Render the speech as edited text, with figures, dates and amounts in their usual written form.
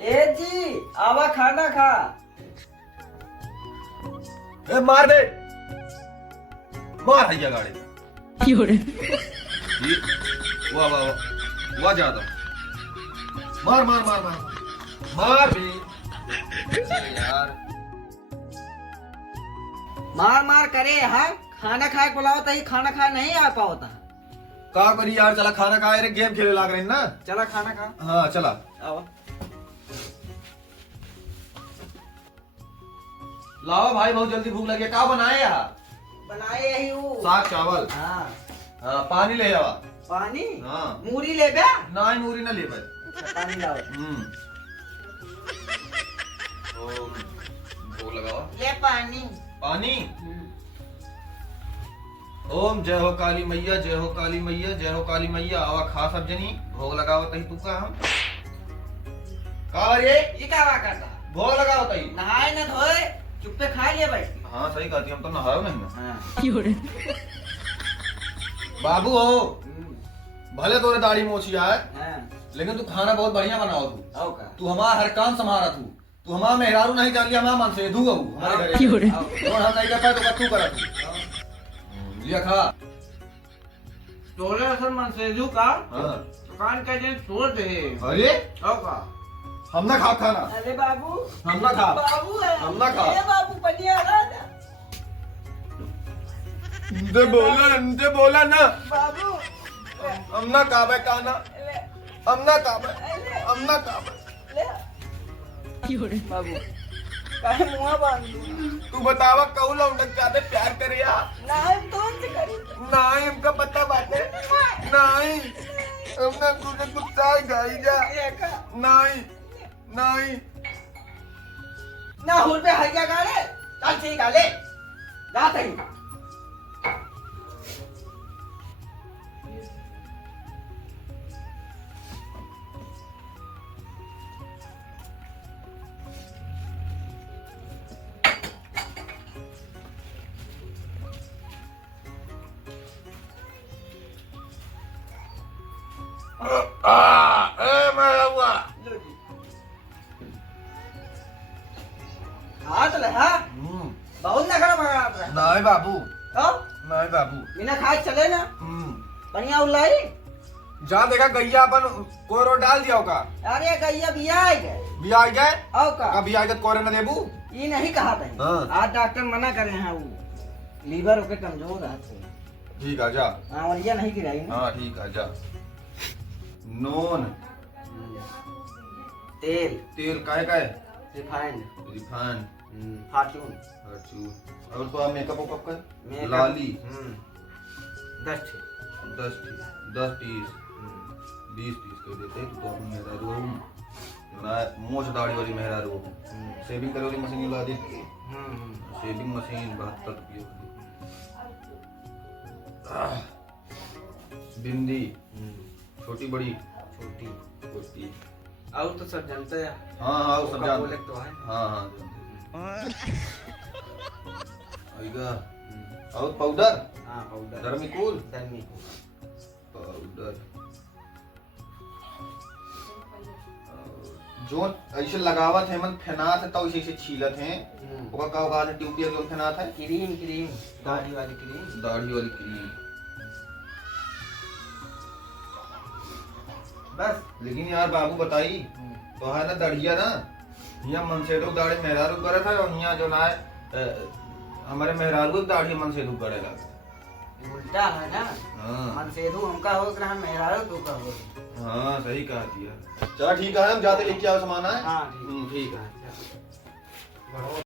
ए जी आवा खाना खा। ए मार दे, मार हैया गाड़ी। वाह वाह वाह वाह ज्यादा मार मार मार मार मार भी यार। मार मार करे हाँ, खाना खाए बुलाओ तही खाना खा नहीं आ पाओता। का करी यार, चला खाना खाए रे, गेम खेले लाग रहे ना। चला खाना खा। हाँ चला आओ लाओ भाई, बहुत जल्दी भूख लगी है। का बनाए यार? बनाए यही हूँ साग चावल। हाँ। हाँ पानी ले आवा। पानी? हाँ मूरी ले बे? ना मूरी ना ले भाई। पानी लाओ। भूख लगावा। ये पानी। पानी। ओम जय हो काली मैया, जय हो काली मैया, जय हो काली मैया। आवा खा सब जनी, भोग लगाओ तही तू का हम का रे ये क्या बात करता? भोग लगाओ तही। नहाए न धोए चुप्पे खा लिए बैठ। हाँ सही कहती, हम तो नहायो नहीं ना। हाँ। बाबू हो, भले तोरे दाढ़ी मोछिया है, हाँ। लेकिन तू खाना बहुत बढ़िया बनाओ तू। आओ का? तू हमारा हर काम संभाला तू हमारा मेहरारू नहीं जान लिया, हमारा मन से धू हमारे घरे। और हम नहीं कर पाए तो तू करा तू लिया खा। तोले असल मन से जू का हाँ दुकान का दिन छोड़ दे। अरे आओ का? हम ना खा खाना, अरे बाबू हम ना खा, बाबू है। हम ना खा। अरे बाबू पनिया राजा। इनसे बोला ना, बाबू हम ना खा बे खाना, ले हम ना खा बे, ले हम ना खा बे। ले बाबू काहे मुंह बांध दू? तू बतावा कहू लौंडक चाहते प्यार करे या नहीं तो से करी। नहीं, हमका पता बात है नहीं, हमने तुझे कुछ चाय गाई जा। ये का नहीं नहीं ना हुल पे हइया गाले चल ठीक गाले जा तही। हाथ ले हाँ बहुत ना खड़ा पड़ा आपका। नहीं बाबू, तो नहीं बाबू। बिना खाए चले ना बढ़िया उल्लाई। जा देखा गैया अपन कोरो डाल दिया का। अरे गैया बिया आ गए। भी आ गए आओ का? का भी आ गए कोरे न देबू। ये नहीं कहा था हाँ। आज डॉक्टर मना करे हैं, वो लीवर होके कमजोर रहते। ठीक है जा। हाँ और ये नहीं गिराई ना। हाँ ठीक है जा। नून तेल तेल काहे काहे रिफाइंड रिफाइन फार्चून और तो आप मेकअप वेकअप कर मेकअप। लाली 10 ठे। 10 पीस 20 पीस कर देते तो अपन मेहरारू हूँ ना, मोछ दाढ़ी वाली मेहरारू हूँ। शेविंग करे वाली मशीन ला दी, शेविंग मशीन 72 रुपये बिंदी छोटी बड़ी छोटी छोटी। और तो सब जानते हैं। हाँ हाँ वो सब जान। बोले तो है। हाँ हाँ आएगा। और पाउडर हाँ पाउडर धर्मिकूल धर्मी पाउडर जो ऐसे लगावत है मन फेनात है तो ऐसे छीलत है। ओका का होगा है ट्यूब के फेनात है। क्रीम क्रीम दाढ़ी वाली क्रीम। दाढ़ी वाली क्रीम बस। लेकिन यार बाबू बताई तो है ना दढ़िया ना, यहाँ मन से तो दाढ़ी मेहरारू करे था और यहाँ जो ना हमारे मेहरारू दाढ़ी मन से करेगा। उल्टा है ना। हाँ मन से दू हमका हो ग्रहण मेहरारू तू का हो। हाँ सही कहा दिया। चल ठीक है, हम जाते लेके आओ सामान है। हाँ ठीक है। ठीक।